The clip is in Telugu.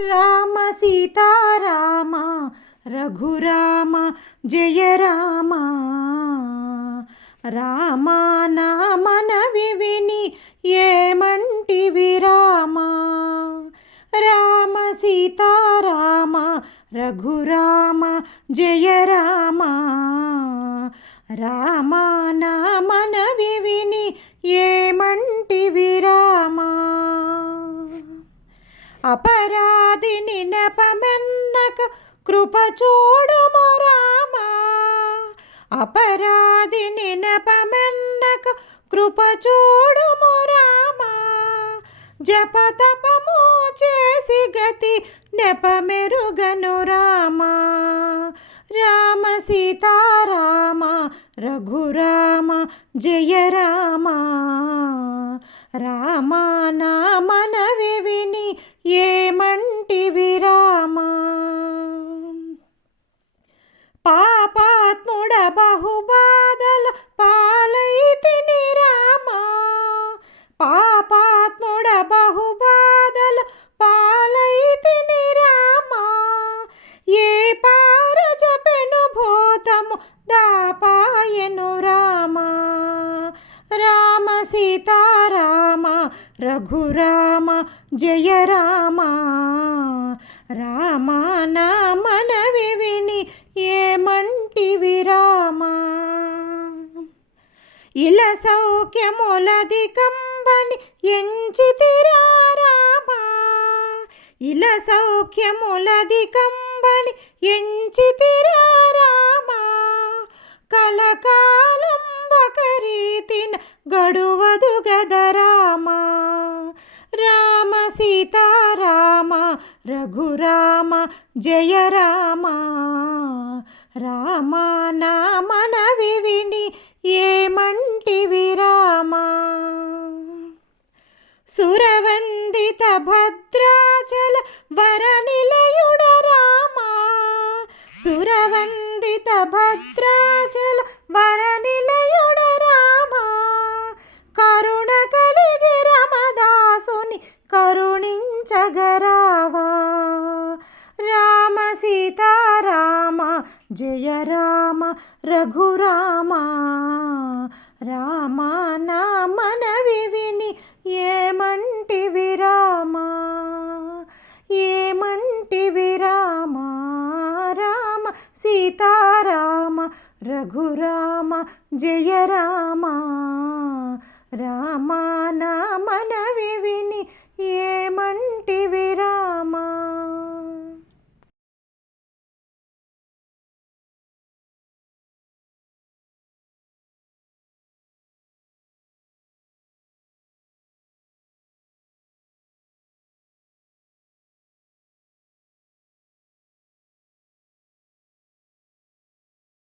రామ సీతారామ రఘురామ జయ రామ. రామ నామనవి విని ఏమంటివి రామ? రామ సీతారామ రఘురామ జయ రామ. రామ వివిని విని ఏమంటివి రామా అపరాధిని నెపమెన్నక కృప చూడుము రామా. అపరాధిని నెపమెన్నక కృప చూడుము రామా. జపతపము చేసి గతి నెపమెరుగను రామా. రామ సీతారామ రఘురామ జయ రామ. రామ నామనవి విని ఏమంటివి విరామా? పాపాత్ముడ బహుబ రఘురామ జయ రామ. రామ నామనవి విని ఏమంటివి రామా? ఇల సౌఖ్యములది కంబని ఎంచితిరా రామ? ఇల సౌఖ్యములది కంబని ఎంచితిరా రామ? కలకాలం ఒక రీతిన గడువదు రామ రఘురామ జయ రామ. రామ నామనవి విని ఏమంటివి రామ? సురవందిత భద్రాచల వరనిలయుడ రామ. సురవందిత భద్రాచల వరనిల జయ రామ రఘురామ రామ నామనవి విని ఏమంటివి రామా ఏమంటివి రామా రామ సీతారామ రఘురామ జయ రామ రామ నామనవి విని ఏమంటివి